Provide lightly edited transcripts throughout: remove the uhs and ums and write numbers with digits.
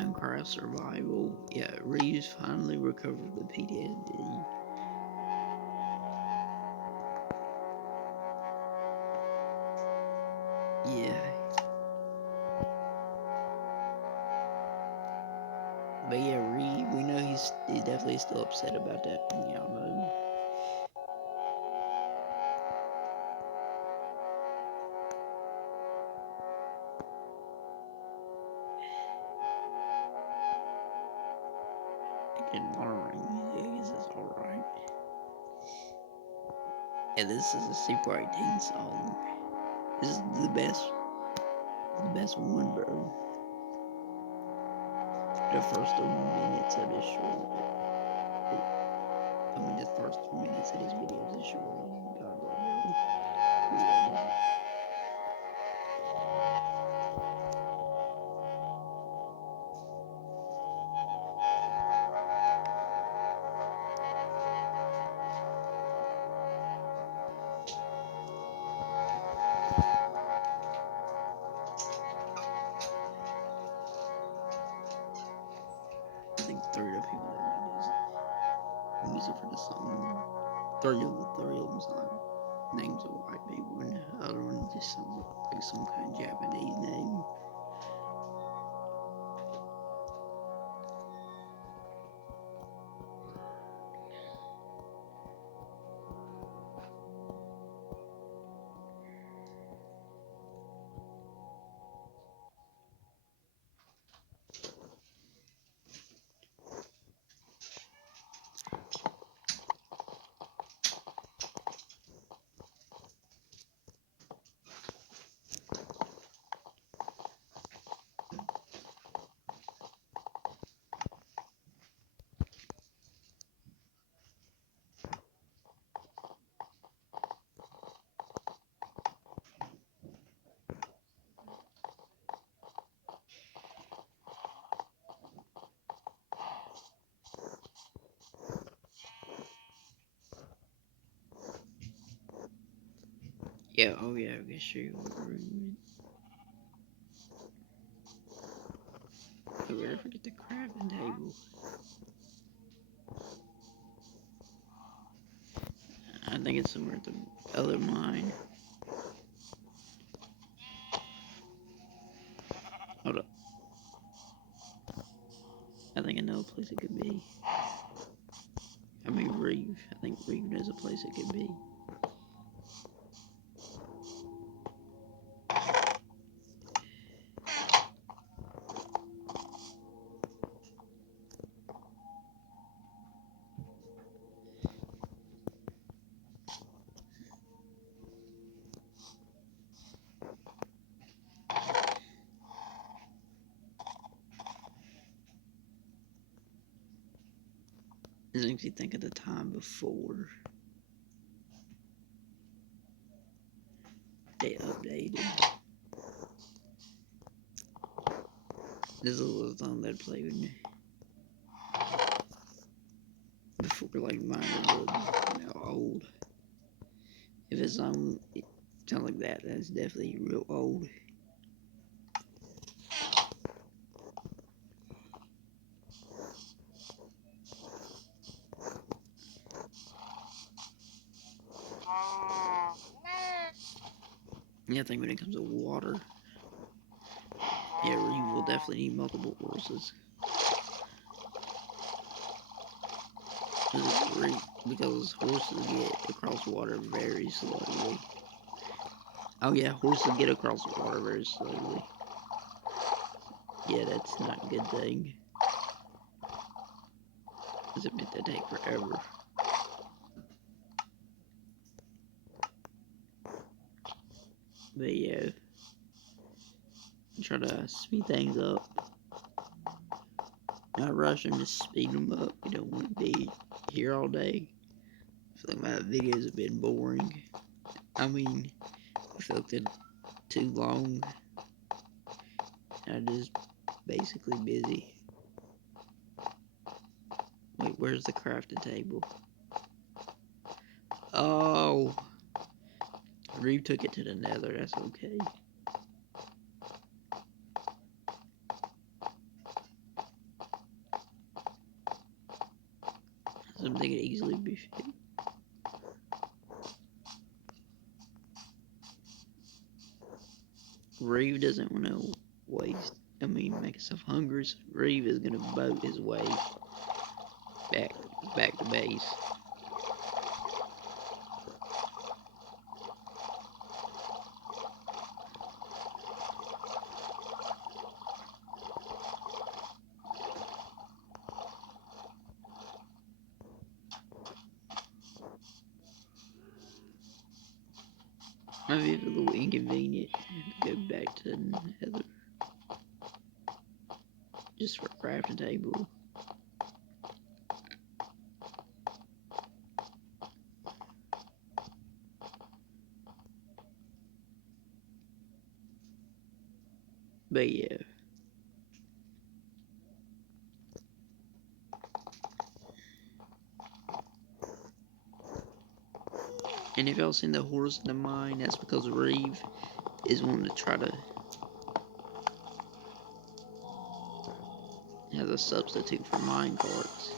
Minecraft survival. Yeah, Reeves finally recovered the PTSD. Yeah. But yeah, Reed, we know he's definitely still upset about that. Y'all know. Again, modern music is alright. And this is a Super 18 song. This is the best one, bro. The first 2 minutes of this short. I mean, the first 2 minutes of this video is short. God love you. I think 3 of the people that made music for the song, 3 of them song names of white people, and the other one just sounds like some kind of Japanese name. Yeah, oh yeah, I guess you agree. Where did I forget the crafting table? I think it's somewhere at the other mine. Hold up. I think I know a place it could be. I mean, Reeve. I think Reeve knows a place it could be. This makes me think of the time before they updated. This is a little song that played with me before, like, mine was old. If it's on something like that, that's definitely real old. Yeah, I think when it comes to water, yeah, we will definitely need multiple horses. Because horses get across water very slowly. Oh yeah, horses get across water very slowly. Yeah, that's not a good thing. Because it meant they take forever. But yeah, try to speed things up. Not rush them, just speed them up. You don't want to be here all day. I feel like my videos have been boring. I mean, I feel like they're too long. I'm just basically busy. Wait, where's the crafting table? Oh, Reeve took it to the nether, that's okay. something could easily be fixed. Reeve doesn't want to make himself hungry, so Reeve is going to boat his way back to base. Maybe it's a little inconvenient to go back to the Nether just for a crafting table. But yeah. And if y'all seen the horse in the mine, that's because Reeve is wanting to try to have a substitute for mine carts.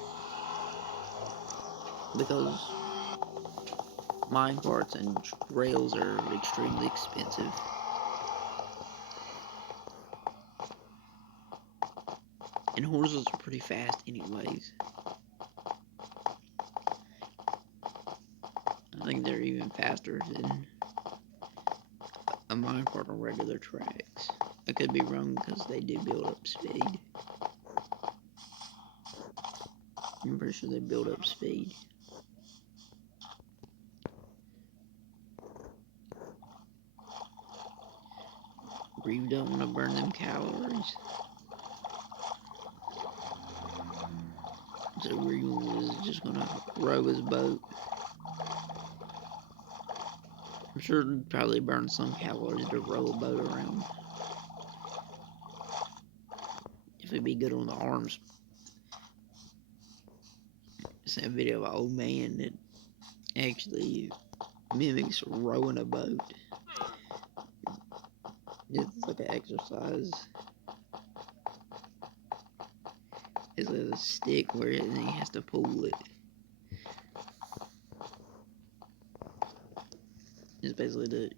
Because mine carts and rails are extremely expensive. And horses are pretty fast anyways. I think they're even faster than a mine cart on regular tracks. I could be wrong because they do build up speed. I'm pretty sure they build up speed. Reeve don't want to burn them calories. So Reeve was just gonna row his boat. I'm sure it'd probably burn some calories to row a boat around. If it'd be good on the arms. I seen a video of an old man that actually mimics rowing a boat. It's like an exercise. It's a stick where he has to pull it. It's basically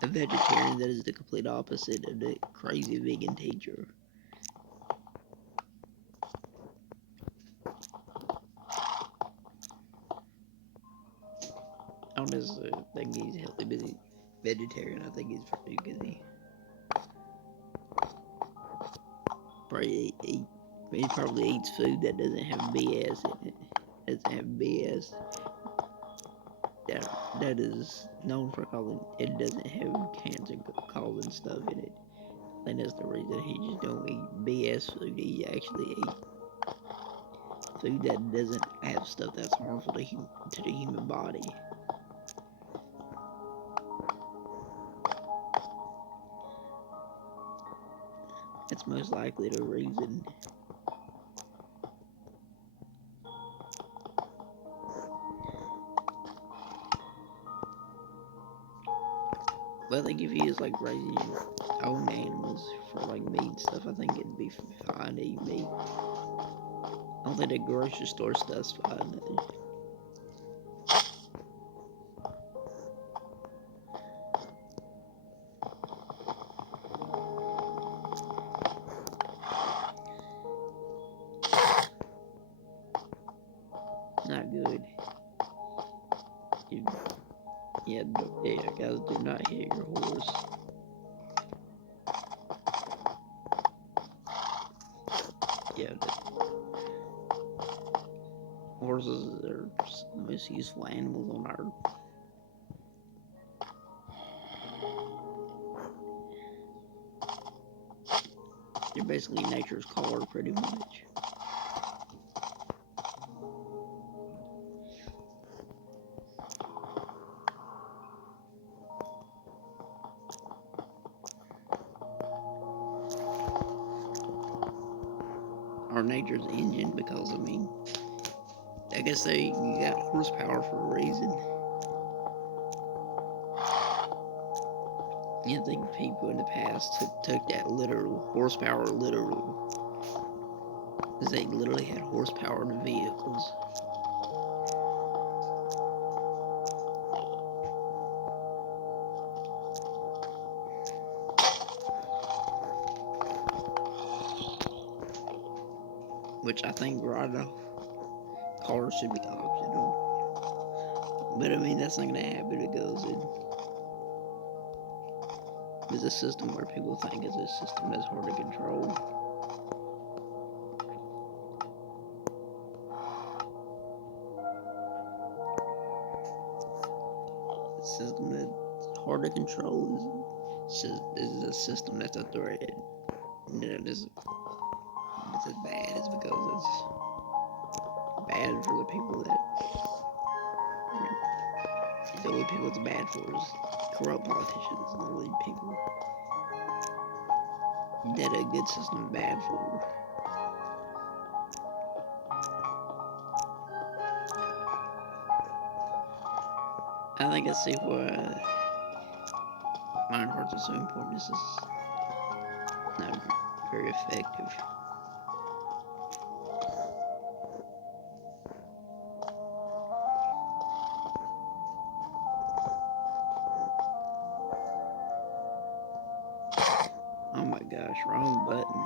a vegetarian that is the complete opposite of the crazy vegan teacher. I don't necessarily think he's healthy, but he's vegetarian. I think he's pretty good. He probably eats food that doesn't have BS in it. Doesn't have BS. That is known for calling it doesn't have cancer causing stuff in it. I think that's the reason he just don't eat BS food. He actually eat food that doesn't have stuff that's harmful to the human body. That's most likely the reason. But I think if he is like raising your own animals for like meat and stuff, I think it'd be fine to eat meat. I don't think the grocery store stuff's fine. Not good. Yeah, guys, do not hit your horse. Yeah, horses are the most useful animals on earth. They're basically nature's car, pretty much. Or nature's engine, because I guess they got horsepower for a reason. You think people in the past took that literal horsepower literal. Because they literally had horsepowered vehicles. Which I think right cars should be optional. But I mean, that's not gonna happen because it's a system where people think it's a system that's hard to control. A system that's hard to control is a system that's a threat. It's as bad as because it's bad for the people that. The only people it's bad for is corrupt politicians. The only people that a good system is bad for. I think I see why Iron Hearts are so important. This is not very effective. Oh my gosh, wrong button.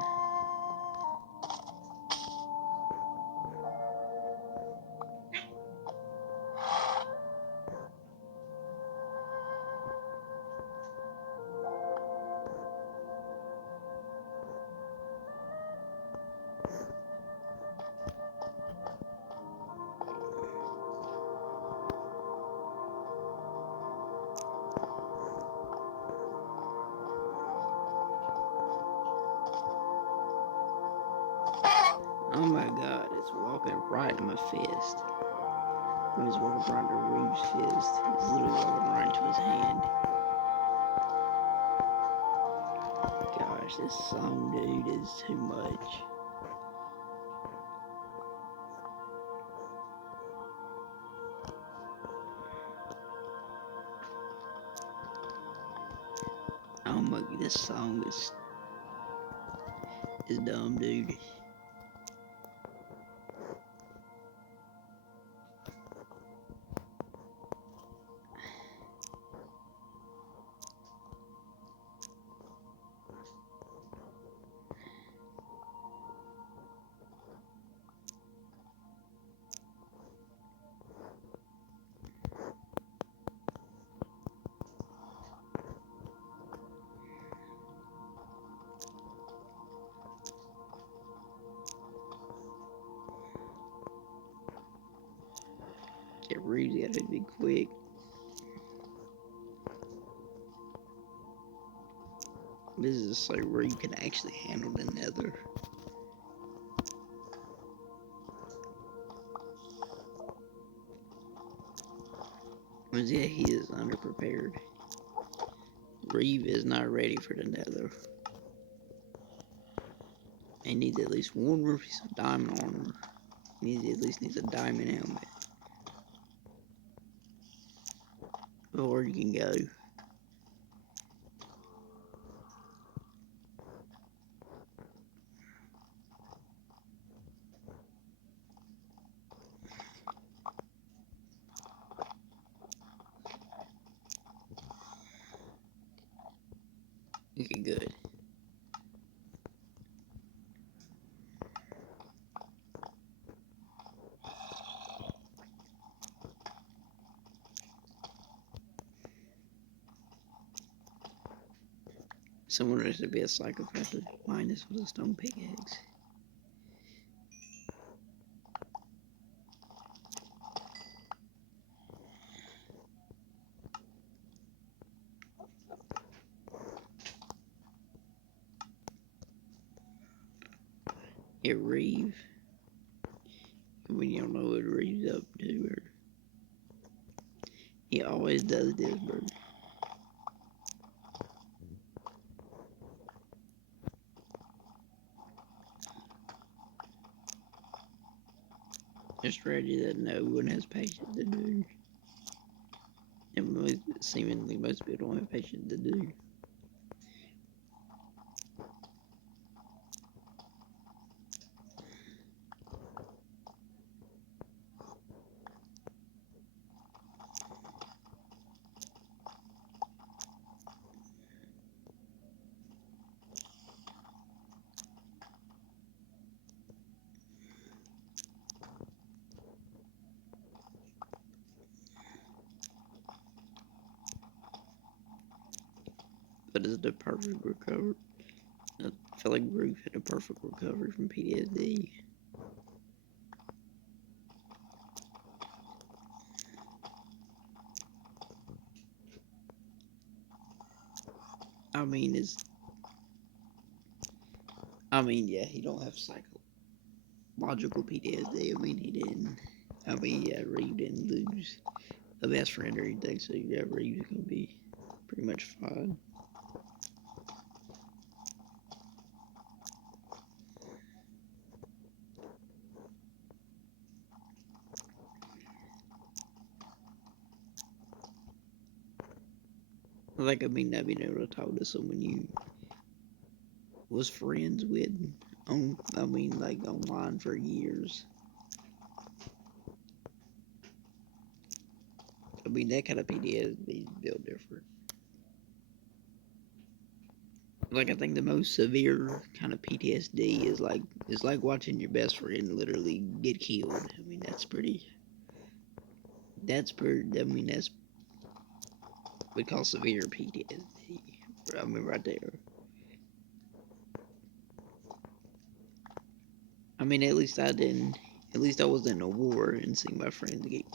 Oh my god, it's walking right in my fist. When he's walking right to Reeves' fist, he's literally walking right into his hand. Gosh, this song, dude, is too much. Oh my, this song is dumb, dude. Get Reeves gotta be quick. This is so where you can actually handle the nether. But yeah, he is underprepared. Reeve is not ready for the nether. He needs at least one more piece of diamond armor. He at least needs a diamond helmet. Before you can go. Okay, good. Someone has to be a psychopath to find this with a stone pickaxe. Yeah, Reeve. When you don't know what Reeve's up to, or he always does this, bro. A strategy that no one has patience to do. And seemingly most people don't have patience to do. But it's the perfect recovery. I feel like Ruth had a perfect recovery from PTSD. I mean, yeah, he don't have psychological PTSD. I mean, he didn't. I mean, yeah, Reeve didn't lose a best friend or anything, so yeah, Reeve's gonna be pretty much fine. Like, I mean, not being able to talk to someone you was friends with like online for years. I mean, that kind of PTSD is built different. Like, I think the most severe kind of PTSD is like watching your best friend literally get killed. I mean, that's pretty. That's pretty. I mean, that's we call severe PTSD. I mean, right there. I mean, at least I didn't. At least I wasn't in a war and seeing my friends get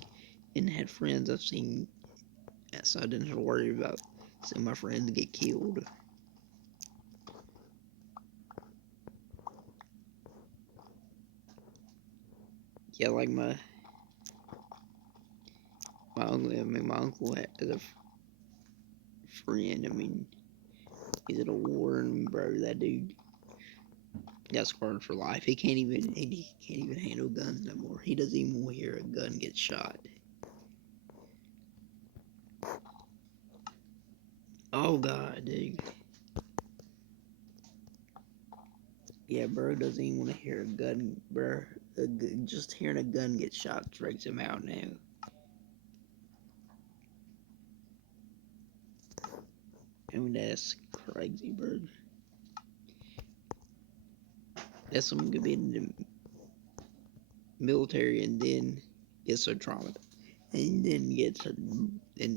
and had friends I've seen, so I didn't have to worry about seeing my friends get killed. Yeah, like my uncle. I mean, my uncle had a friend. I mean, he's at a war, and bro, that dude got scarred for life. He can't even handle guns no more. He doesn't even want to hear a gun get shot. Oh god, dude. Yeah, bro doesn't even want to hear a gun, bro. Just hearing a gun get shot freaks him out now. I mean, that's crazy, bro. That's someone could be in the military and then get so traumatized. And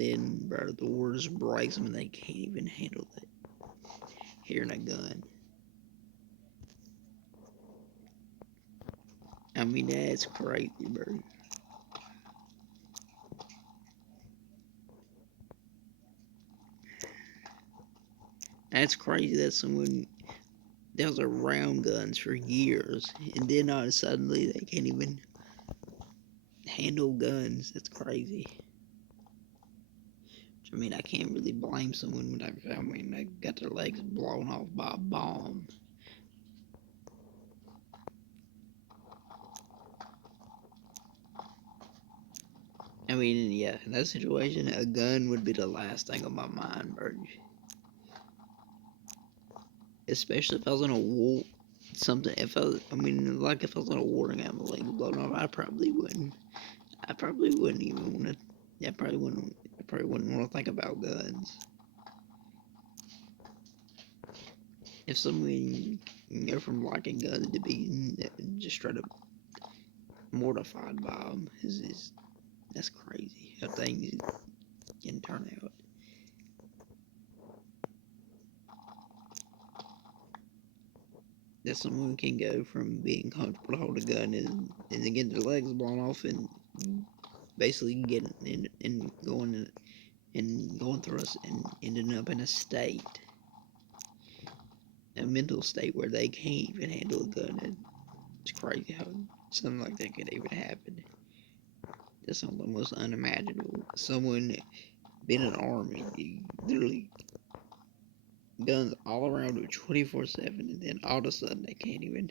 then, bro, the war just breaks them and they can't even handle it. Hearing a gun. I mean, that's crazy, bro. That's crazy that someone that was around guns for years and then all of a sudden they can't even handle guns. That's crazy. I mean, I can't really blame someone when they got their legs blown off by a bomb. I mean, yeah, in that situation, a gun would be the last thing on my mind, bro. Especially if I was in a war, something. I mean, like if I was in a war and got my legs blown off, I probably wouldn't. I probably wouldn't even want to. I probably wouldn't. I probably wouldn't want to think about guns. If someone go from liking guns to being just straight up mortified by them, that's crazy how things can turn out. That someone can go from being comfortable to hold a gun and then get their legs blown off and basically getting and going through us and ending up in a mental state where they can't even handle a gun. And it's crazy how something like that could even happen. That's almost unimaginable. Someone being in the army, you literally guns all around you 24/7, and then all of a sudden they can't even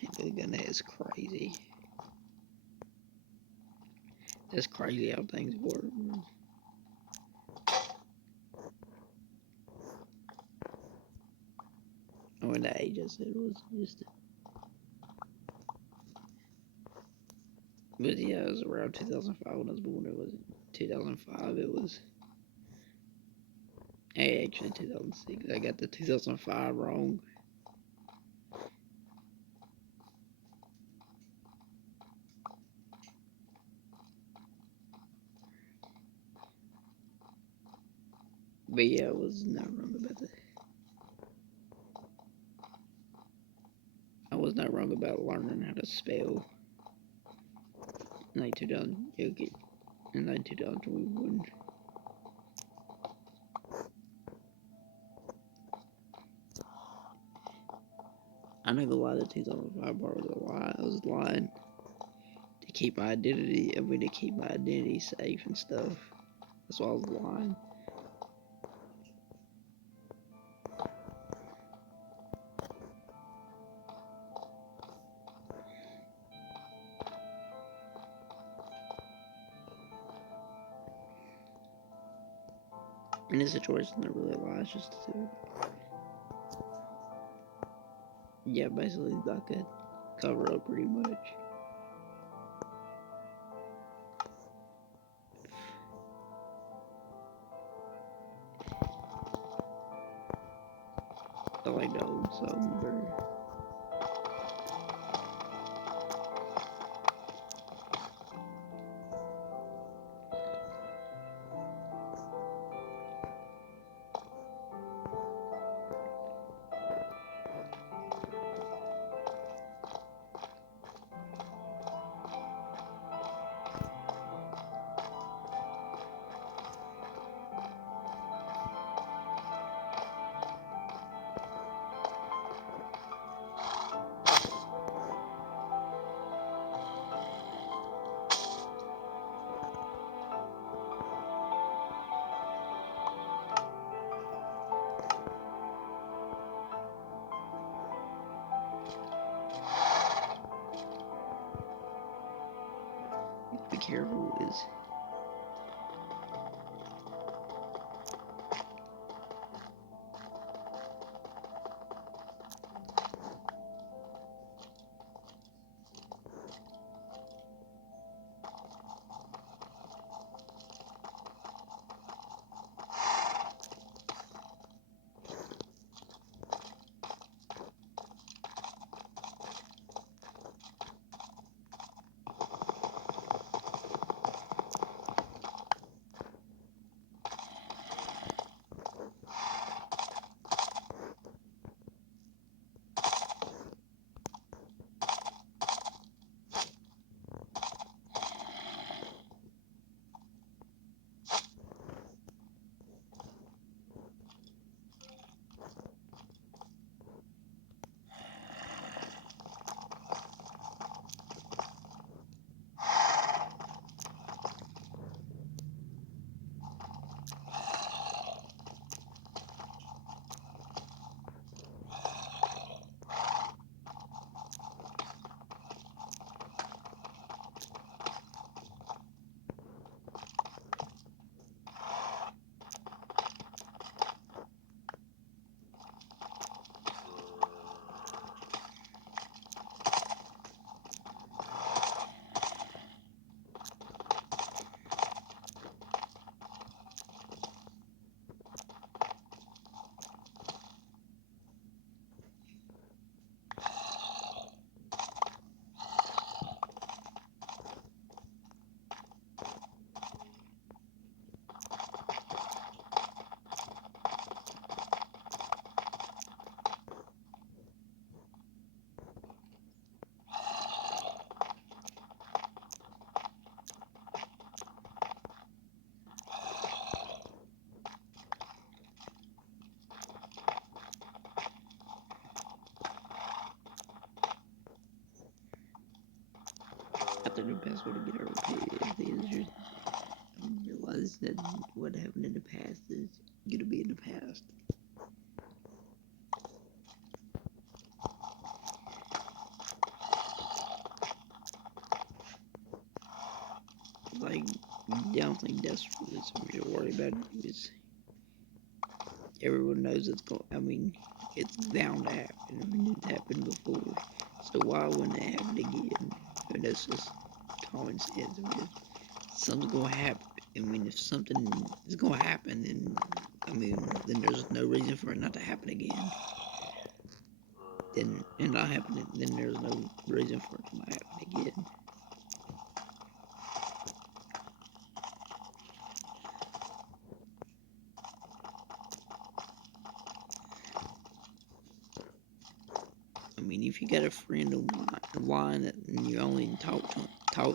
handle a gun. That is crazy. That's crazy how things work. Oh, and the age I said was just. But yeah, it was around 2005 when I was born. It was 2005. It was. Hey, actually 2006. I got the 2005 wrong. But yeah, I was not wrong about that. I was not wrong about learning how to spell. Like 2000, okay, in like 2021. I'm not gonna lie, the 2005 part was a lie. I was lying to keep my identity. I mean, to keep my identity safe and stuff. That's why I was lying. In this situation, they're really lies, just to, yeah, basically like a cover up pretty much. I like the old song better. Be careful is I think the best way to get over PTSD is just realize that what happened in the past is gonna be in the past. Like, I don't think that's something to worry about. Because everyone knows it's going. I mean, it's bound to happen. I mean, it's happened before. So why wouldn't it happen again? And that's just common sense. I mean, if something's gonna happen. I mean, if something is gonna happen, then then there's no reason for it not to happen again. Then it not happening. Then there's no reason for it to not happen again. mean, if you got a friend online that you only talk to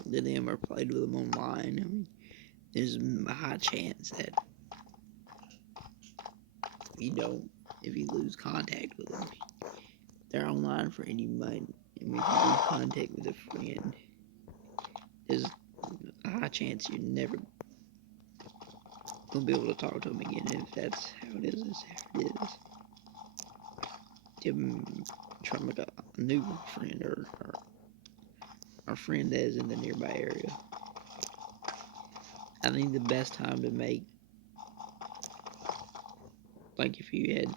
them or played with them online, I mean, there's a high chance that you don't, if you lose contact with them, they're online for any money. I mean, if you lose contact with a friend, there's a high chance you're never gonna be able to talk to them again. And if that's how it is, that's how it is. Try to make a new friend or a friend that is in the nearby area. I think the best time to make, like if you had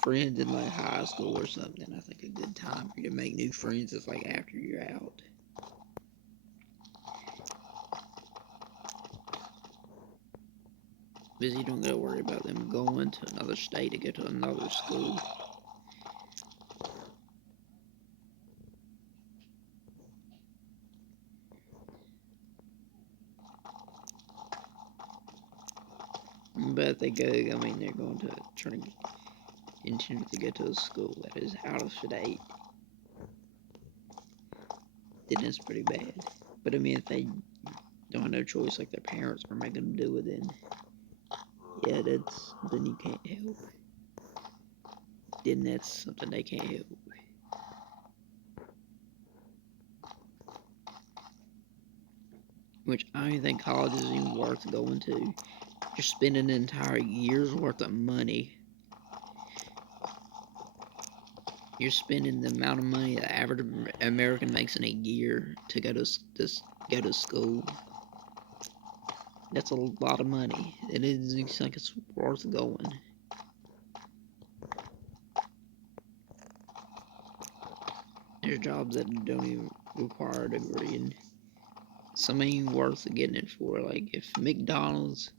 friends in like high school or something, I think a good time for you to make new friends is like after you're out. Because you don't gotta worry about them going to another state to go to another school. But if they go, I mean, they're going to try to intend to go to a school that is out of state. Then it's pretty bad. But I mean, if they don't have no choice, like their parents are making them do it, then yeah, then you can't help. Then that's something they can't help. Which I don't even think college is even worth going to. You're spending an entire year's worth of money. You're spending the amount of money the average American makes in a year to go to school. That's a lot of money. It is like it's worth going. There's jobs that don't even require a degree, and some ain't even worth getting it for. Like if McDonald's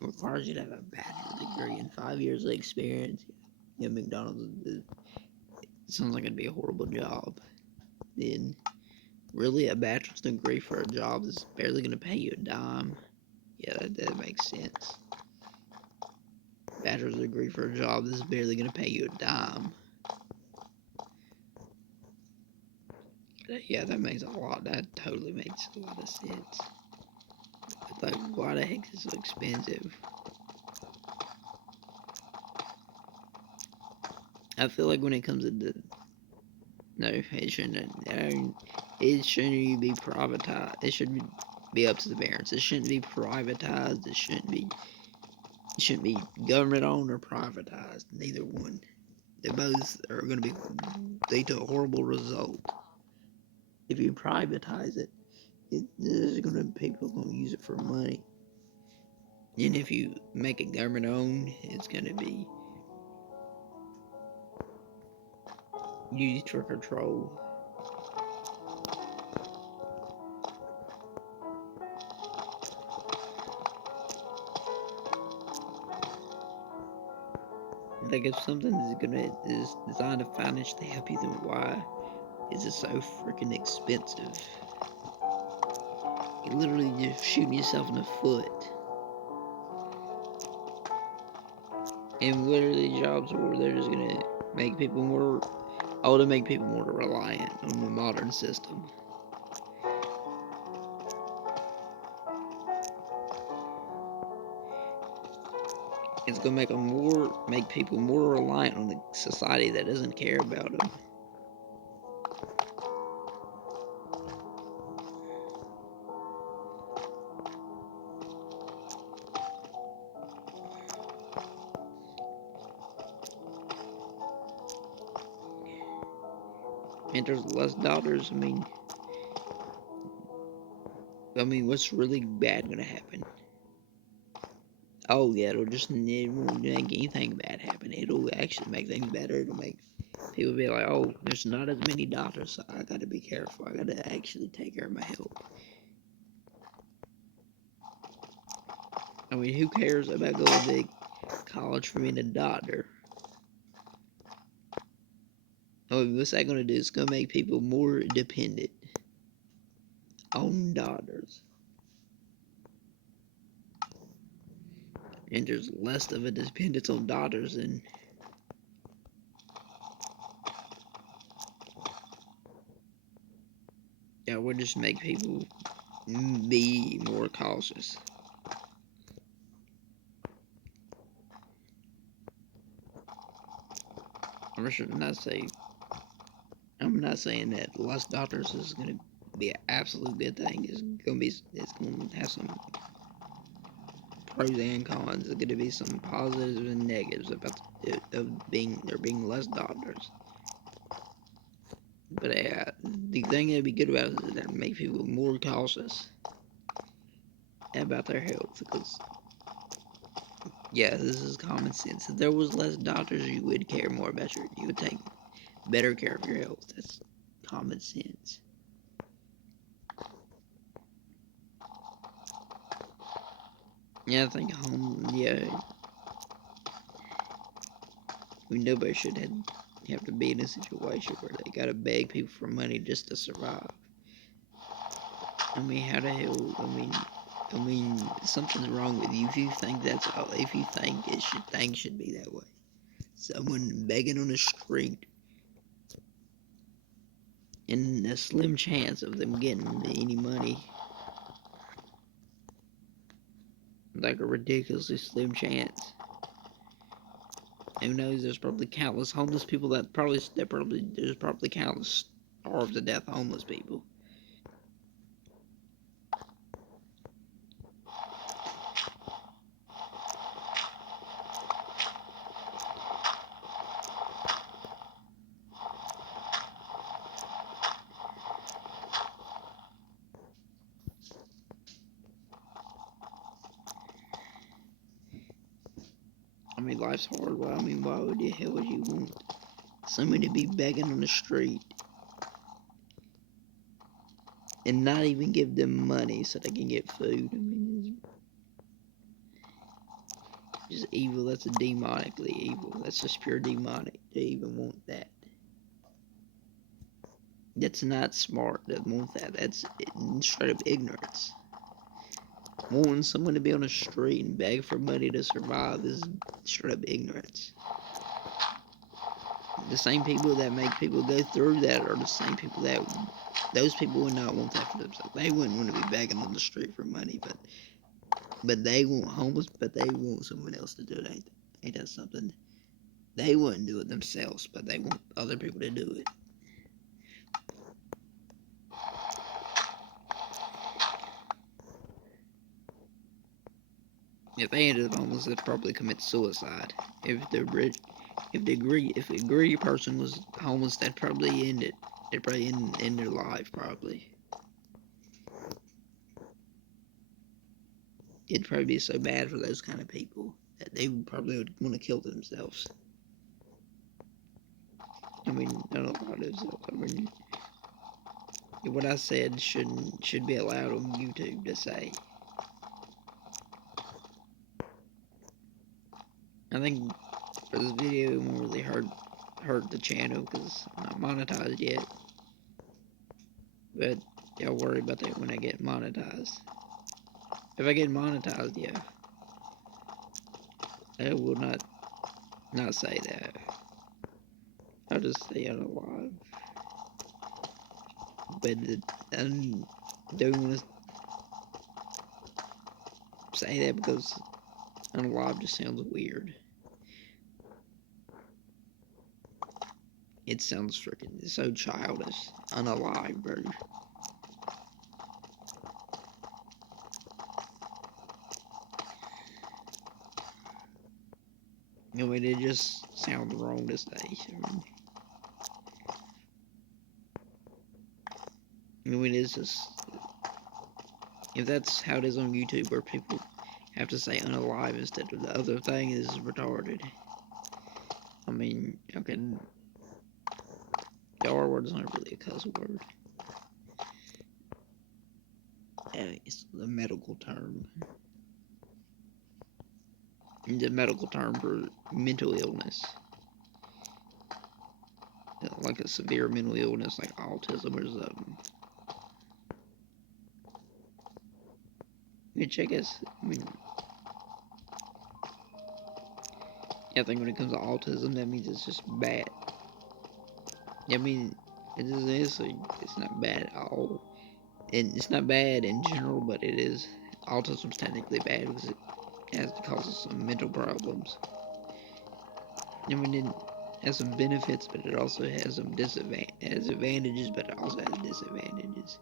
requires you to have a bachelor's degree and 5 years of experience, yeah, McDonald's sounds like it'd be a horrible job. Then really a bachelor's degree for a job that's barely gonna pay you a dime. Yeah, that makes sense. Bachelor's degree for a job that's barely gonna pay you a dime. Yeah, that makes a lot. That totally makes a lot of sense. Like, why the heck is it so expensive? I feel like when it comes to no, it shouldn't. It shouldn't be privatized. It should be up to the parents. It shouldn't be privatized. It shouldn't be government owned or privatized. Neither one. They both are going to lead to a horrible result. If you privatize it, there's going to be people going to use it for money. And if you make it government owned, it's going to be used for control. Like if something is designed to financially help you, then why is it so freaking expensive? You're literally just shooting yourself in the foot. And what are these jobs for? They're just gonna make people more, to make people more reliant on the modern system. It's gonna make people more reliant on the society that doesn't care about them. And there's less doctors. What's really bad gonna happen? Oh yeah, it won't make anything bad happen. It'll actually make things better. It'll make people be like, oh, there's not as many doctors, so I gotta be careful. I gotta actually take care of my health. I mean, who cares about going to college for being a doctor? Oh, what's that gonna do? It's gonna make people more dependent on doctors. And there's less of a dependence on doctors, and would just make people be more cautious. I'm not saying that less doctors is going to be an absolute good thing. It's going to have some pros and cons. There's going to be some positives and negatives about there being less doctors. But the thing that'd be good about it is that it make people more cautious about their health. Because, yeah, this is common sense. If there was less doctors, you would care more about you would take better care of your health. That's common sense. Yeah, I think nobody should have to be in a situation where they gotta beg people for money just to survive. I mean, how the hell? I mean, something's wrong with you if you think if you think things should be that way. Someone begging on the street, and a slim chance of them getting any money, like a ridiculously slim chance. Who knows? There's probably countless homeless people there's probably countless starved to death homeless people. I mean, life's hard. But I mean, why would the hell would you want somebody to be begging on the street and not even give them money so they can get food? I mean, it's just evil. That's a demonically evil. That's just pure demonic to even want that. That's not smart to want that. That's straight up ignorance. Wanting someone to be on the street and beg for money to survive is straight up ignorance. The same people that make people go through that are the same people that those people would not want that for themselves. They wouldn't want to be begging on the street for money, but they want homeless, but they want someone else to do it. Ain't that something? They wouldn't do it themselves, but they want other people to do it. If they ended up homeless, they'd probably commit suicide. If a greedy person was homeless, they'd probably end it. They'd probably end their life, probably. It'd probably be so bad for those kind of people that they probably would want to kill themselves. I mean, not a lot of themselves. I mean, what I said should be allowed on YouTube to say. I think for this video, it won't really hurt the channel because I'm not monetized yet. But y'all worry about that when I get monetized. If I get monetized, yeah, I will not say that. I'll just stay unalive. But I don't want to say that because unalive just sounds weird. It sounds freaking so childish. Unalive, bro. I mean, it just sounds wrong to say. I mean, it's just... If that's how it is on YouTube, where people have to say unalive instead of the other thing, is retarded. I mean, okay... The R word is not really a cuss word. It's the medical term. The medical term for mental illness. Like a severe mental illness, like autism or something. Which I guess, I mean... I think when it comes to autism, that means it's just bad. I mean, it's not bad at all. And it's not bad in general, but it is. Autism's technically bad because it causes some mental problems. I mean, it has some benefits, but it also has some advantages, but it also has disadvantages.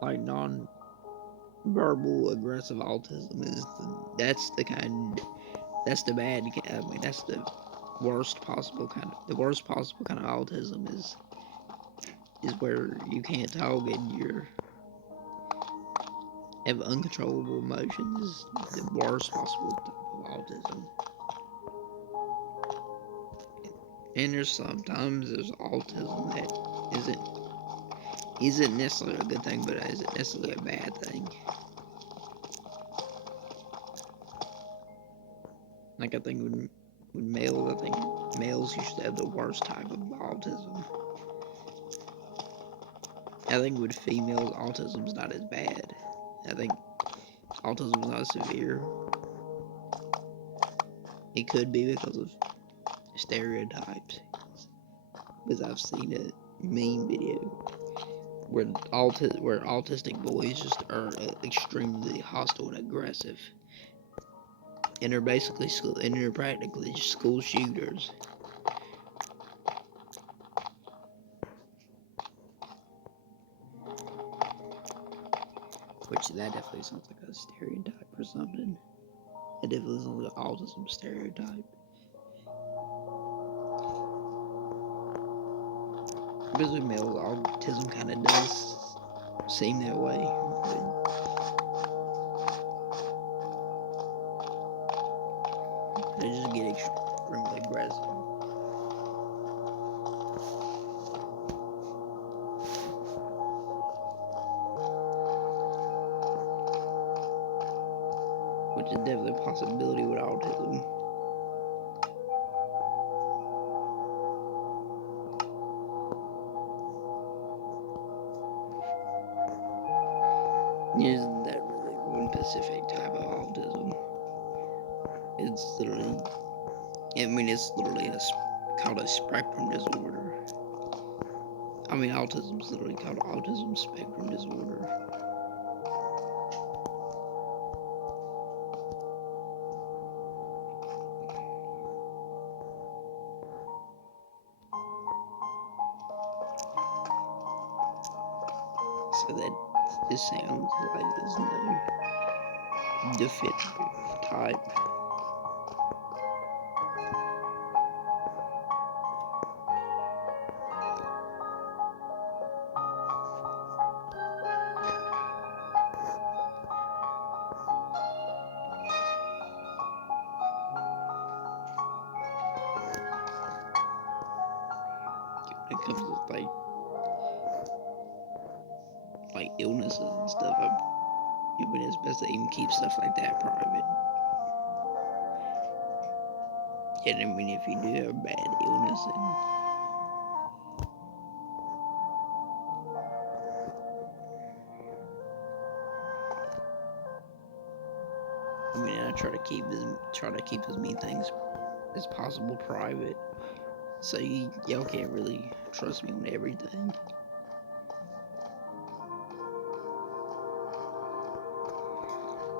Like non-verbal aggressive autism that's the bad. I mean, that's the worst possible kind of autism is where you can't talk and you're have uncontrollable emotions. The worst possible type of autism. And there's autism that isn't necessarily a good thing, but isn't necessarily a bad thing. Like I think with males, I think males usually have the worst type of autism. I think with females, autism's not as bad. I think autism's not severe. It could be because of stereotypes. Because I've seen a meme video where autistic boys just are extremely hostile and aggressive, and they're practically school shooters. Which that definitely sounds like a stereotype or something. It definitely sounds like an autism stereotype. Because with males, autism kind of does seem that way. They just get extremely aggressive. Which is definitely a possibility with autism. Isn't that really one specific type of autism? It's literally, it's literally called a spectrum disorder. I mean, autism's literally called autism spectrum disorder. So that this sounds like there's no definitive type. When it comes to like illnesses and stuff, it's best to even keep stuff like that private. Yeah, I mean, if you do have a bad illness, I try to keep as many things as possible private, so y'all can't really trust me on everything.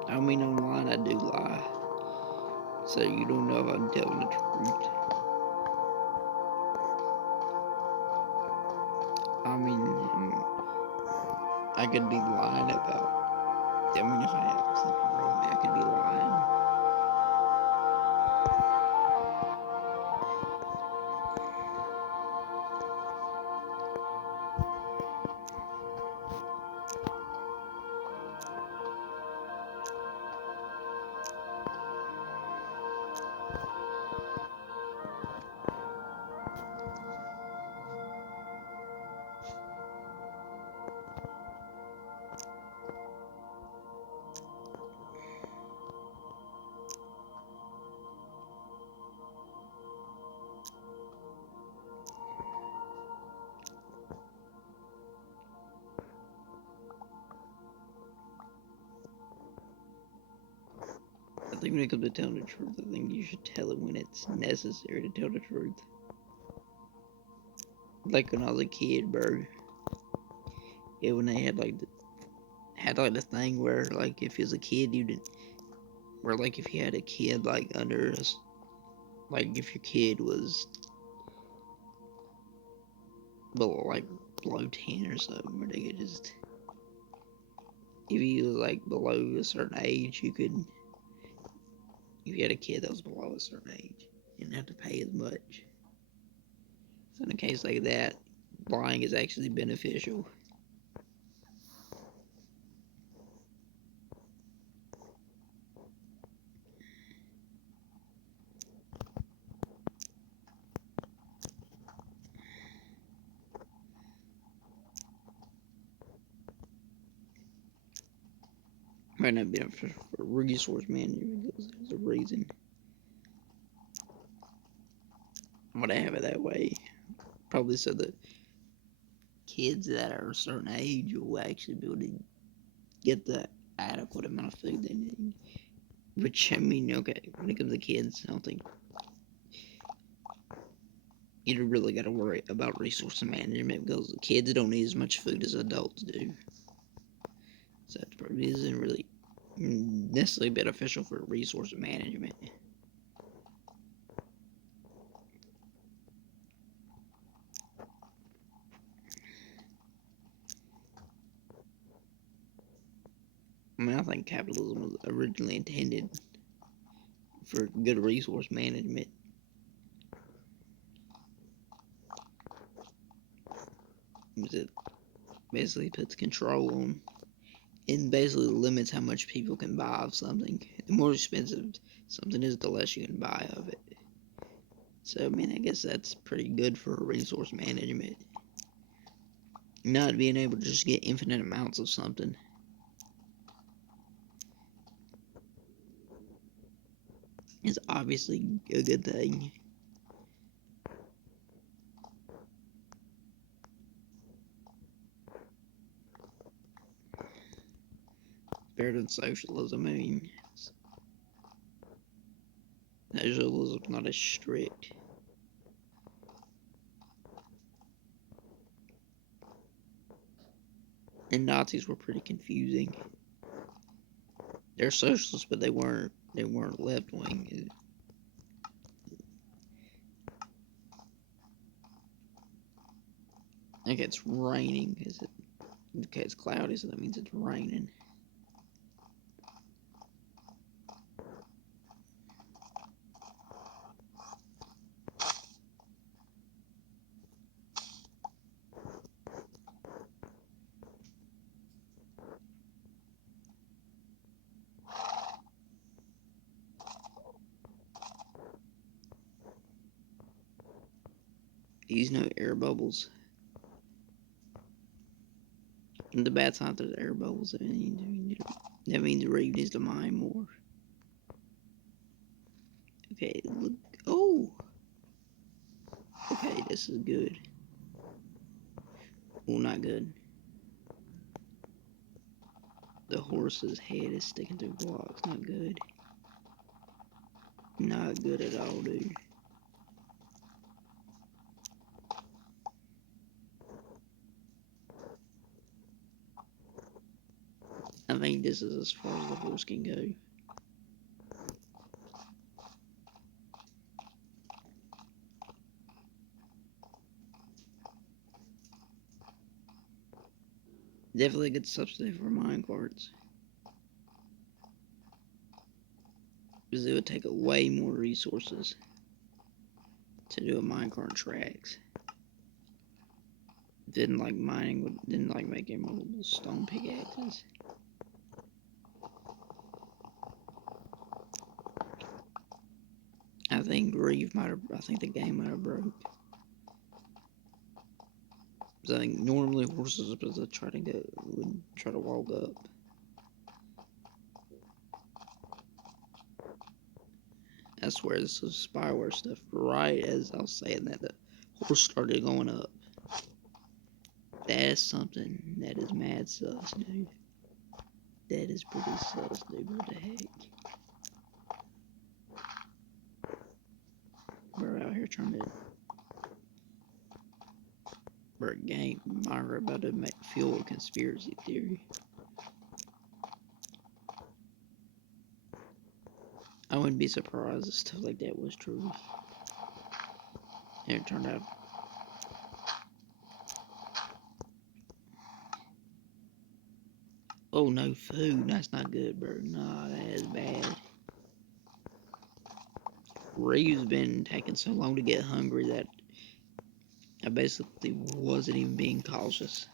I mean, online I do lie, so you don't know if I'm telling the truth. I mean, I could be lying about. If I have something wrong with me, I could be lying. I think when it comes to telling the truth, I think you should tell it when it's necessary to tell the truth. like when I was a kid, bro. Yeah, when they had like the thing where like if you was a kid, you didn't. Where like if you had a kid like under us, like if your kid was below 10 or something, where they could just, if you was like below a certain age, you could, if you had a kid that was below a certain age, you didn't have to pay as much. So in a case like that, lying is actually beneficial. Might not be for resource management because there's a reason why they have it that way. Probably so that kids that are a certain age will actually be able to get the adequate amount of food they need. Which, I mean, okay, when it comes to kids, I don't think you really got to worry about resource management because kids don't need as much food as adults do. So that probably isn't really necessarily beneficial for resource management. I mean, I think capitalism was originally intended for good resource management. It basically puts control on and basically limits how much people can buy of something. The more expensive something is, the less you can buy of it. So, I mean, I guess that's pretty good for resource management. Not being able to just get infinite amounts of something. Is obviously a good thing. Better than socialism. I mean, socialism's not as strict. And Nazis were pretty confusing. They're socialists, but they weren't left wing. Okay, it's raining. Is it? Okay, it's cloudy, so that means it's raining. Use no air bubbles. And the bad side, there's air bubbles. That means Reeve needs to mine more. Okay, look. Oh! Okay, this is good. Oh, not good. The horse's head is sticking through blocks. Not good. Not good at all, dude. I think this is as far as the horse can go. Definitely a good substitute for mine carts. Because it would take way more resources to do a minecart tracks. Didn't like making multiple stone pickaxes. I think the game might have broke. Because I think normally horses are supposed to try to walk up. I swear this was spyware stuff. Right as I was saying that, the horse started going up. That's something that is mad sus, dude. That is pretty sus, dude. What the heck? We're out here trying to... game Myra about to fuel a conspiracy theory. I wouldn't be surprised if stuff like that was true. And it turned out. Oh, no food. That's not good, bro. Nah, that is bad. Reeve's been taking so long to get hungry that I basically wasn't even being cautious.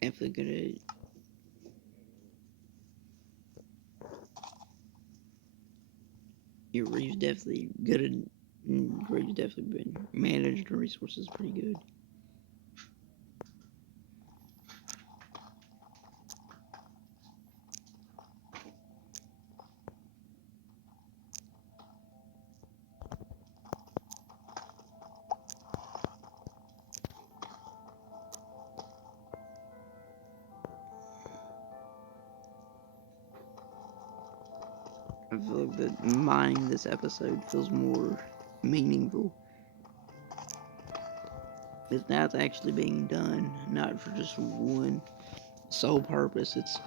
Definitely gonna. Reeve's definitely good at. Reeve's definitely been managing the resources pretty good. I feel like the mining this episode feels more meaningful. It's now it's actually being done, not for just one sole purpose. It's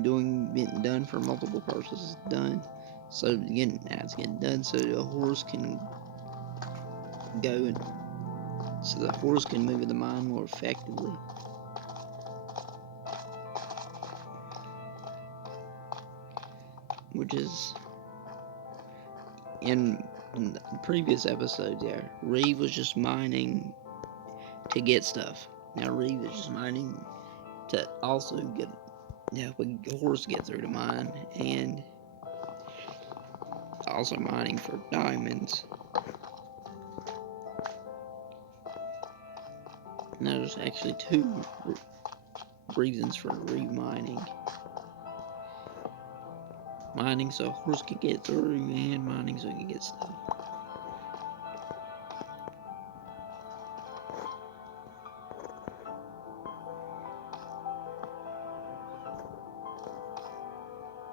being done for multiple purposes. Done. So again, now it's getting done so the horse can go and so the horse can move the mine more effectively. Which is in the previous episodes, yeah, Reeve was just mining to get stuff. Now Reeve is just mining to also get a horse get through the mine, and also mining for diamonds. Now there's actually two reasons for Reeve mining. Mining so a horse can get through, and mining so he can get stuff.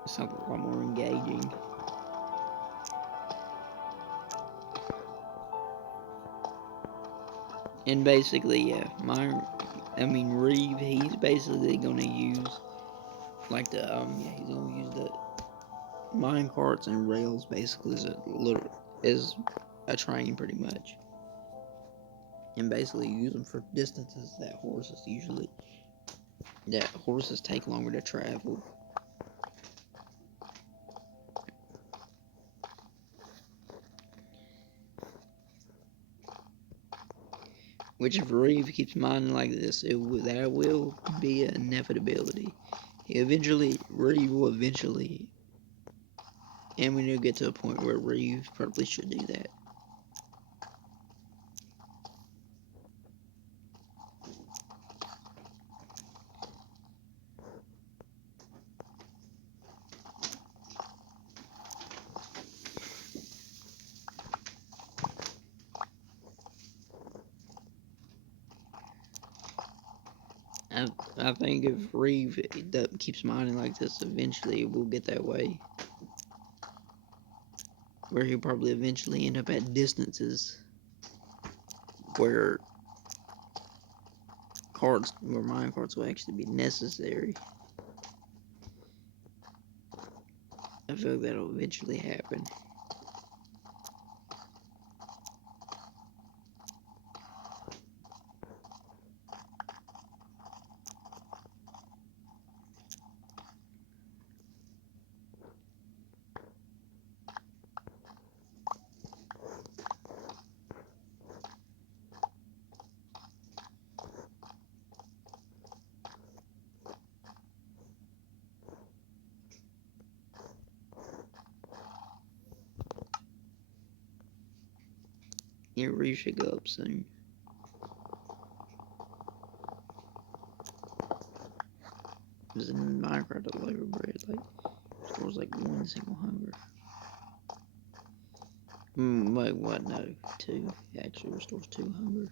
Sounds a lot more engaging. And basically, yeah, Reeve, he's basically gonna use like he's gonna use the mine carts and rails basically as a train pretty much, and basically use them for distances that horses take longer to travel. Which if Reeve keeps mining like this, that will be an inevitability. Reeve will eventually, and we need to get to a point where Reeve probably should do that. I think if Reeve keeps mining like this, eventually it will get that way. Where he'll probably eventually end up at distances where mine carts will actually be necessary. I feel like that'll eventually happen. Yeah, Reeve should go up soon. Because in Minecraft, the lower bread like stores like one single hunger. Wait, what? No, two. It actually restores 2 hunger.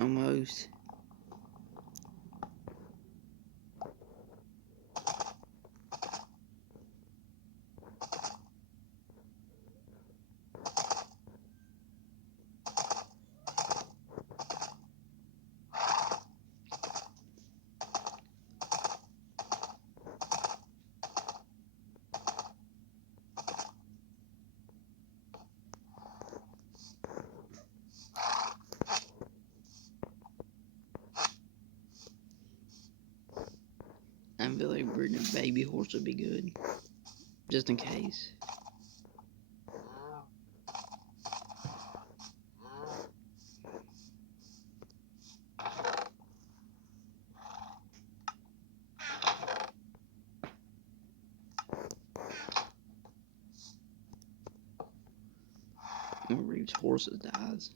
Almost. I feel like breeding a baby horse would be good. Just in case. When Reeve's horses dies.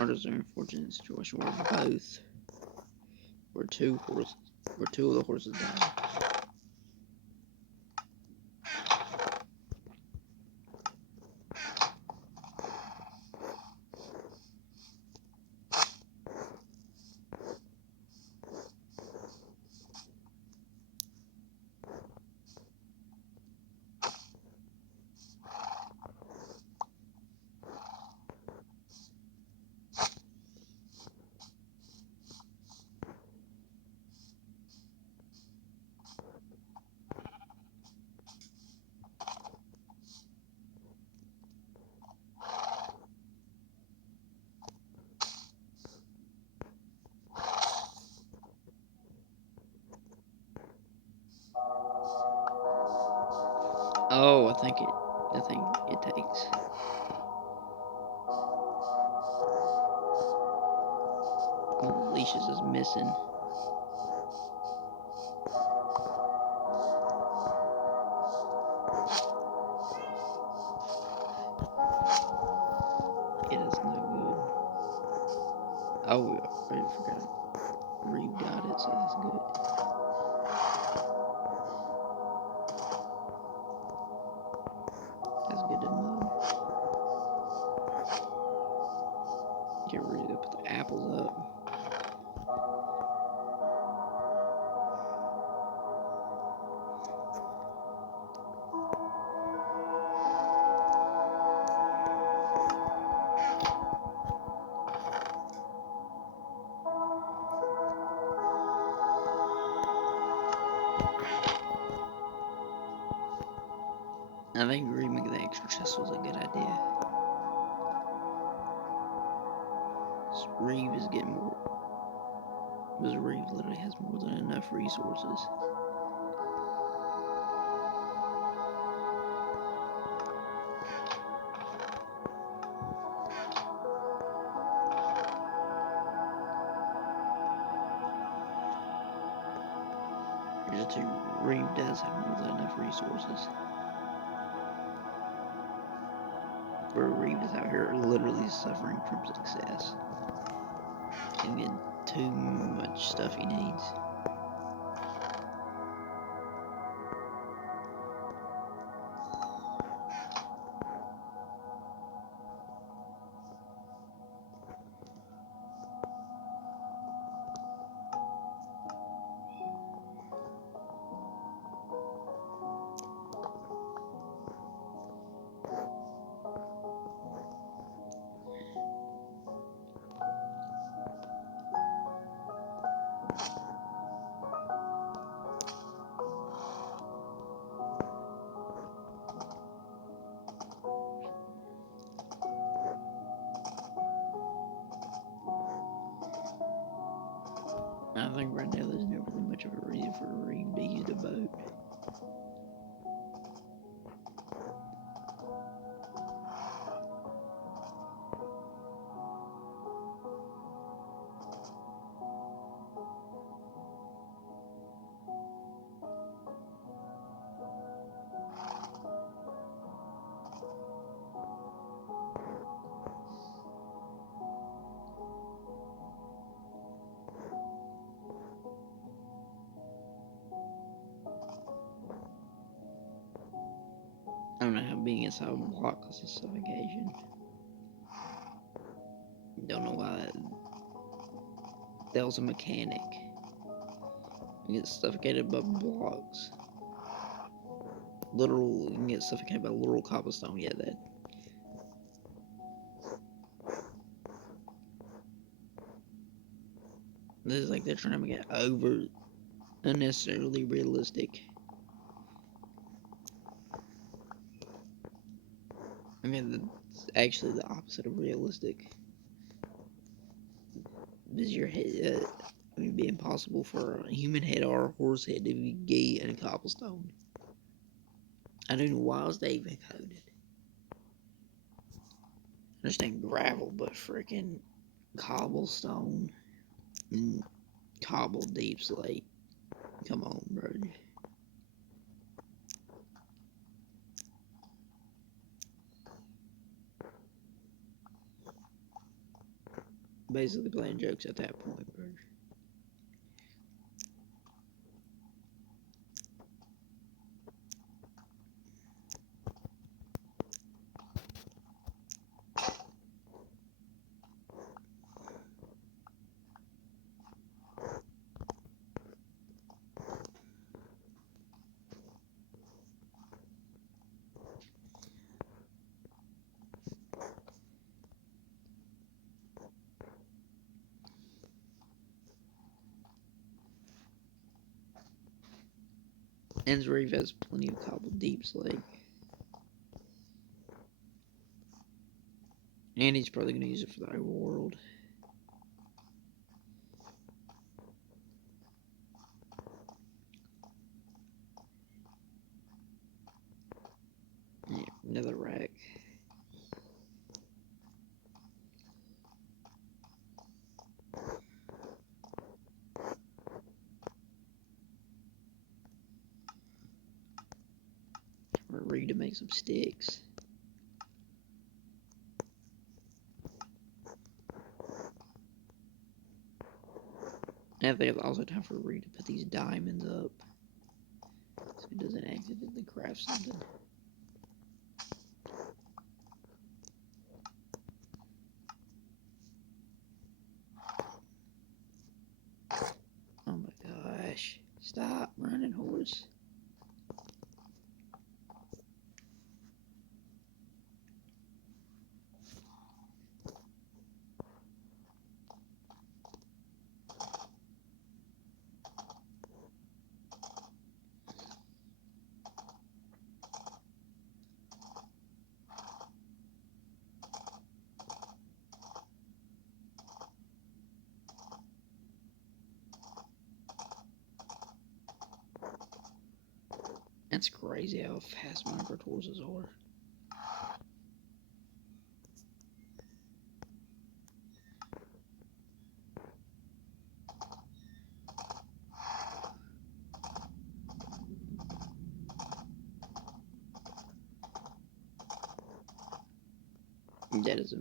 Or does an unfortunate situation where both, where two of the horses die. Oh, I think it takes. One of the leashes is missing. It is no good. Oh, I forgot. Reeve got it, so that's good. That's good to know. Get ready to put the apples up. I think remaking the extra chest was a good idea. Reeve is getting more. Because Reeve literally has more than enough resources. Reeve does have more than enough resources. Where Reeve is out here literally suffering from success. And getting too much stuff he needs. I think right now there's not really much of a reason for Reed to use the boat. I don't know how being inside a block causes suffocation. Don't know why that was a mechanic. You get suffocated by blocks. You can get suffocated by literal cobblestone. Yeah, that. This is like they're trying to make it unnecessarily realistic. I mean, it's actually the opposite of realistic. Does your head, it would be impossible for a human head or a horse head to be gay in cobblestone. I don't know why was they even coded. I understand gravel, but freaking cobblestone and cobble deep slate. Come on, bro. Basically playing jokes at that point, bro. Ends Reef has plenty of cobble deep slate. And he's probably going to use it for the overworld. Yeah, another rack. We're ready to make some sticks. And I think it's also time for Reed to put these diamonds up, so he doesn't accidentally craft something. Oh my gosh. Stop running, horse. That's crazy how fast Minecraft horses are. That is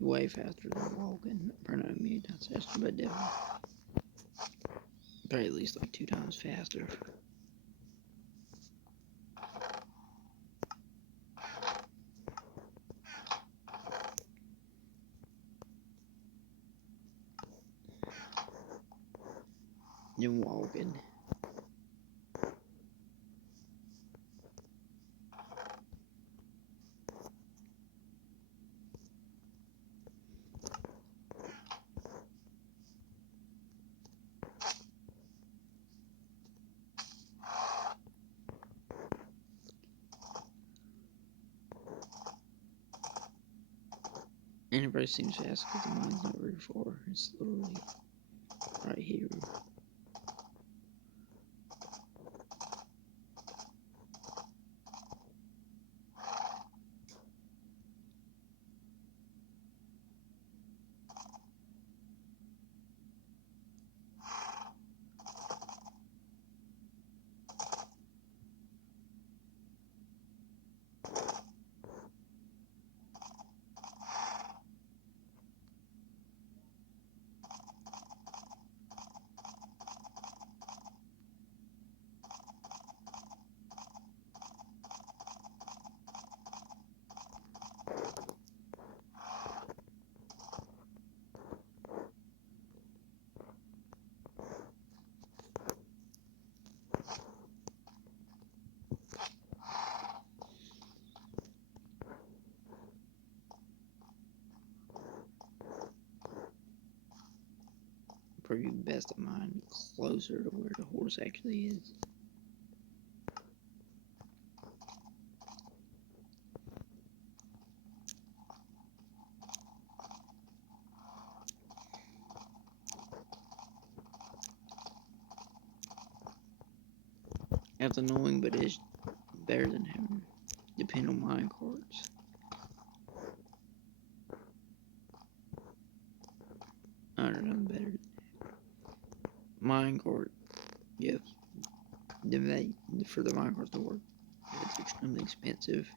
way faster than walking. Or not me, not faster, but definitely. Probably at least like 2 times faster. Than walking. And it probably seems fast because the mine's not very far. It's literally right here. Probably best of mine closer to where the horse actually is. That's annoying, but it's better than having to depend on mine carts. I don't know better. Mine cart, yes. For the mine cart to work, it's extremely expensive.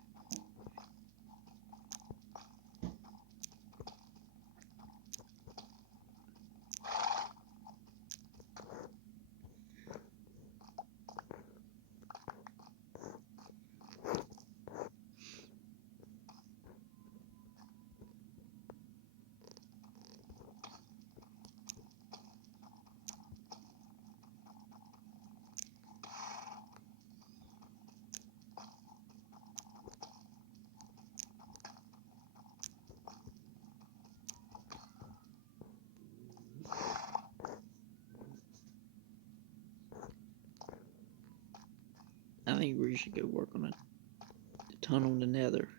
I think we should go work on a tunnel in the nether.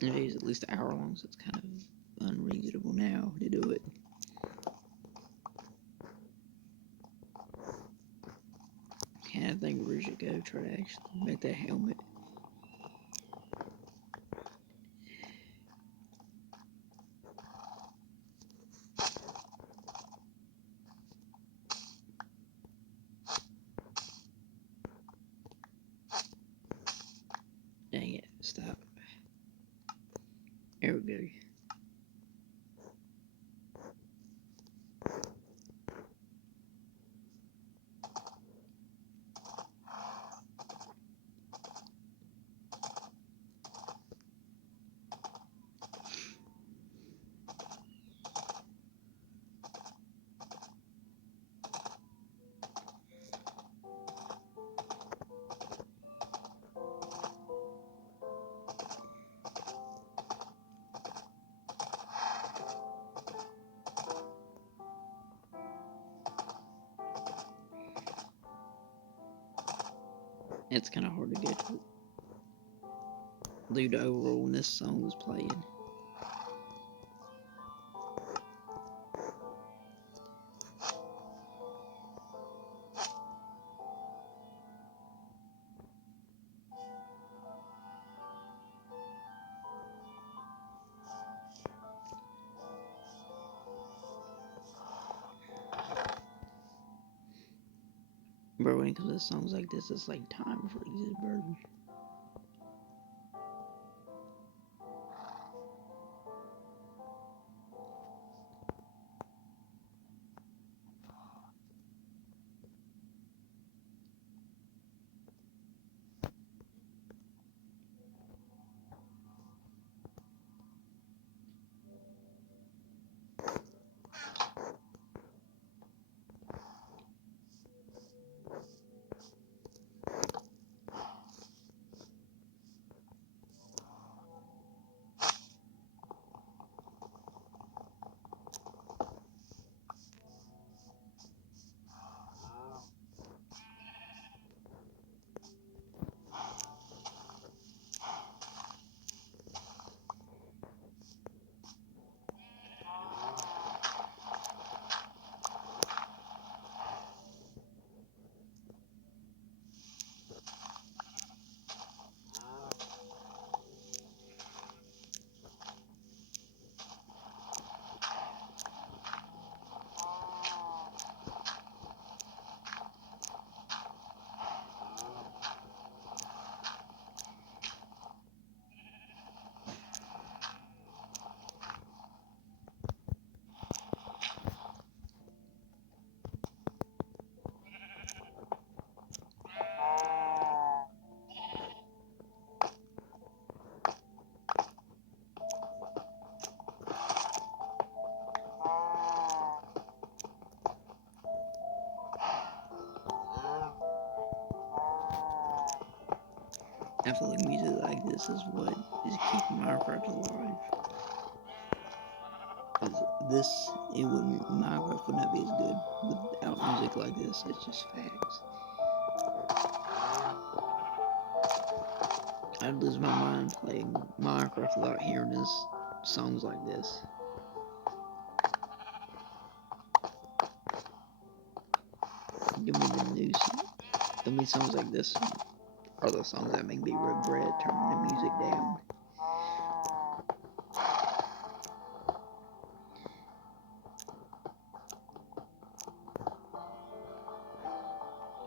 It is at least an hour long, so it's kind of unreasonable now to do it. Okay, I think we should go try to actually make that helmet. Dang it, stop. There we go. It's kind of hard to get to do the overall when this song is playing. Bro, when it comes to songs like this, it's like time freezes, bro. I feel like music like this is what is keeping Minecraft alive. This, it wouldn't, Minecraft would not be as good without music like this. It's just facts. I'd lose my mind playing Minecraft without hearing this songs like this. Give me the new, give me songs like this are the songs that make me regret turning the music down.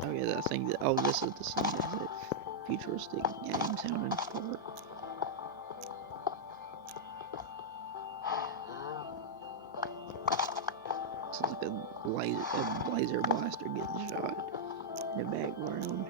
Oh yeah, I think that, oh, this is the song that had that futuristic game sounding part. It's like a laser blaster getting shot in the background.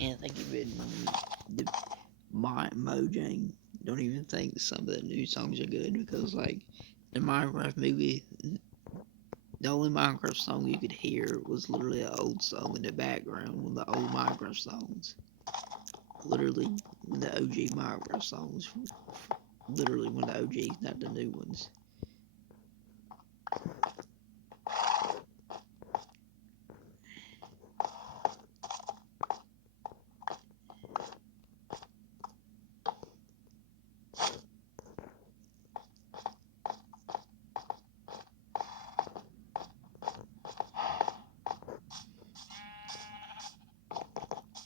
And I think even the Mojang don't even think some of the new songs are good because like the Minecraft movie, the only Minecraft song you could hear was literally an old song in the background, one of the old Minecraft songs. Literally one of the OG Minecraft songs. Literally one of the OGs, not the new ones.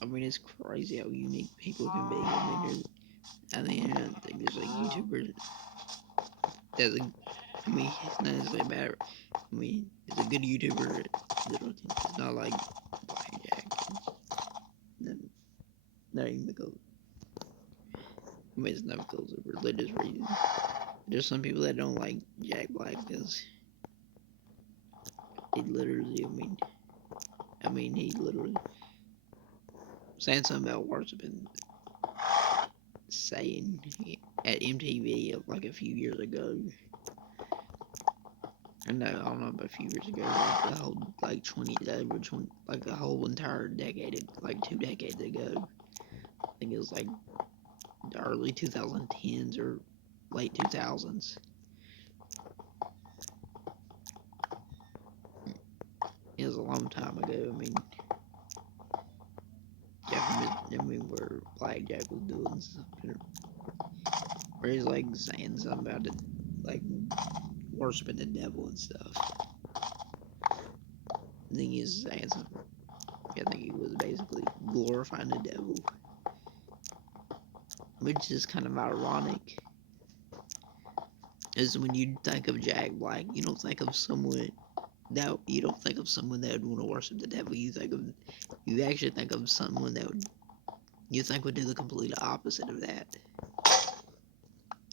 I mean, it's crazy how unique people can be. I think there's like YouTubers that's a, I mean, it's not necessarily bad. I mean, it's a good YouTuber. It's not like Blackjack. Not even because, I mean, it's not because of religious reasons. There's some people that don't like Jack Black because he literally, he literally saying something about worshiping, saying at MTV like a few years ago. No, I don't know, about a few years ago, like the whole, like 20, like a whole entire decade, like 2 decades ago. I think it was like the early 2010s or late 2000s. It was a long time ago. Where Blackjack was doing something, where he's like saying something about it, like worshiping the devil and stuff. I think he's saying something. I think he was basically glorifying the devil, which is kind of ironic. Is when you think of Jack Black, you don't think of someone that would want to worship the devil. You actually think of someone that you think would do the complete opposite of that.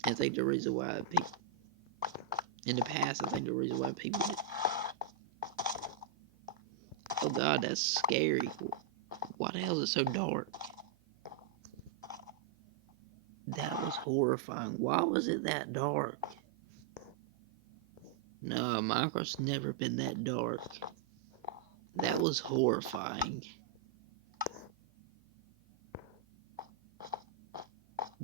I think the reason why people in the past, I think the reason why people did, oh god, that's scary. Why the hell is it so dark? That was horrifying. Why was it that dark? No, Minecraft's never been that dark. That was horrifying.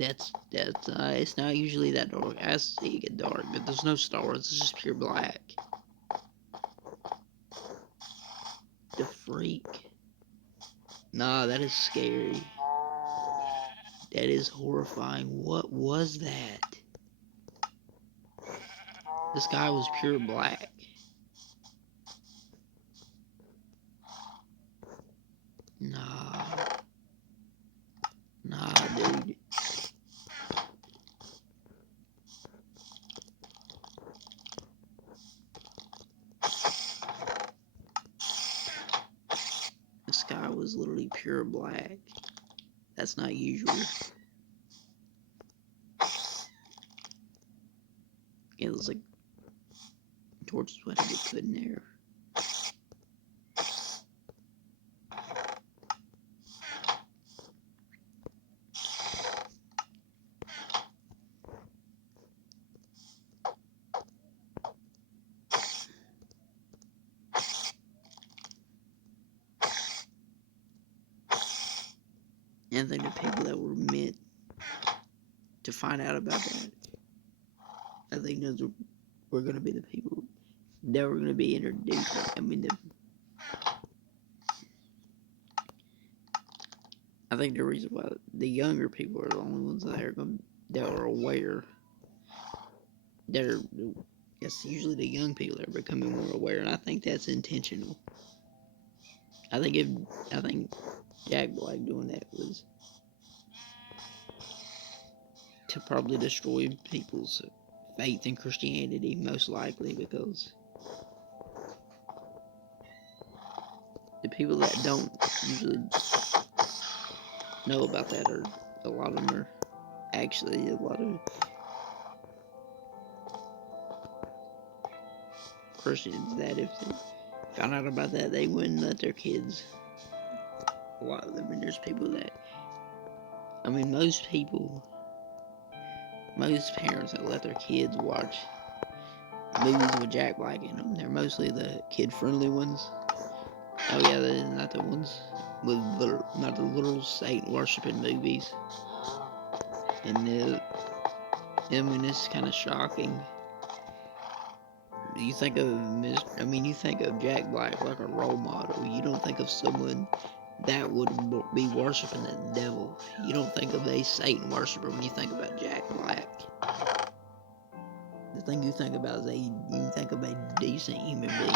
It's not usually that dark. I see it get dark, but there's no stars. It's just pure black. The freak. Nah, that is scary. That is horrifying. What was that? The sky was pure black. Nah. Nah, dude. The sky was literally pure black. That's not usual. it looks like torches would have to get put in there. And I think the people that were meant to find out about that, I think those were going to be the people that were going to be introduced. I mean, I think the reason why the younger people are the only ones that are aware. It's usually the young people that are becoming more aware, and I think that's intentional. I think Jack Black doing that was to probably destroy people's faith in Christianity, most likely, because the people that don't usually know about that are, a lot of them are actually, a lot of Christians that if they found out about that, they wouldn't let their kids, a lot of them, and there's people that, I mean, most parents that let their kids watch movies with Jack Black in them, they're mostly the kid-friendly ones. Oh yeah, they're not the ones with not the little Satan-worshipping movies. And I mean, it's kind of shocking. You think of Jack Black like a role model. You don't think of someone that would be worshiping the devil. You don't think of a Satan worshiper when you think about Jack Black. The thing you think about is you think of a decent human being.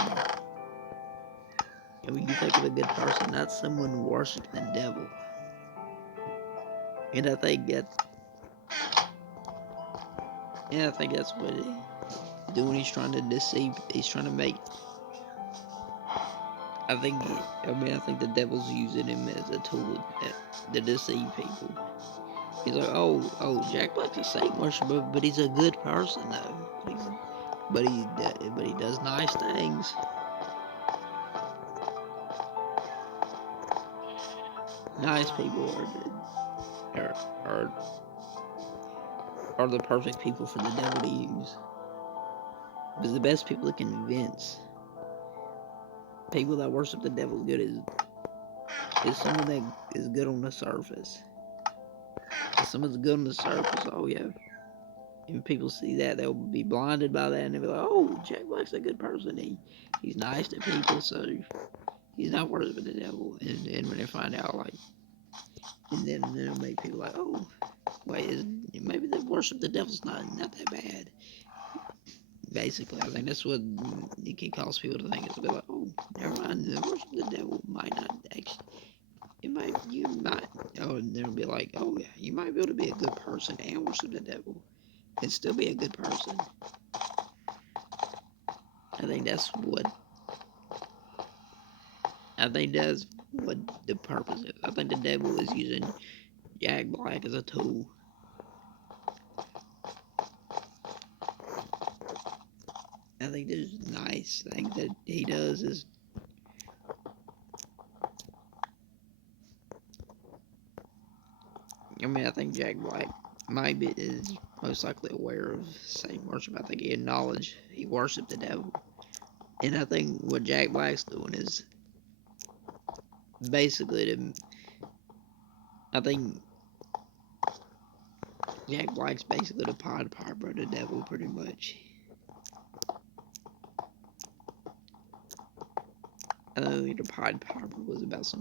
I mean, you think of a good person, not someone worshiping the devil. And I think that's what he's doing. He's trying to deceive. He's trying to make. I think the devil's using him as a tool to deceive people. He's like, oh, Jack Black's a Satan worshiper, but he's a good person though. But he does nice things. Nice people are the perfect people for the devil to use. Because the best people to convince people that worship the devil good is someone that is good on the surface. If someone's good on the surface, oh yeah. If people see that, they'll be blinded by that, and they'll be like, oh, Jack Black's a good person. He's nice to people, so he's not worshiping the devil. And when they find out, like, and then it'll make people like, oh, wait, maybe the worship the devil's not that bad. Basically, I think that's what it can cause people to think. It's a bit like, oh, never mind, the worship the devil might not actually. You might, oh, and they'll be like, oh yeah, you might be able to be a good person and worship the devil and still be a good person. I think that's what the purpose is. I think the devil is using Jack Black as a tool. I think there's nice thing that he does is I think Jack Black is most likely aware of Satan worship. I think he acknowledged he worshipped the devil. And I think what Jack Black's doing is basically I think Jack Black's basically the Pied Piper of the devil, pretty much. I know the Pied Piper was about some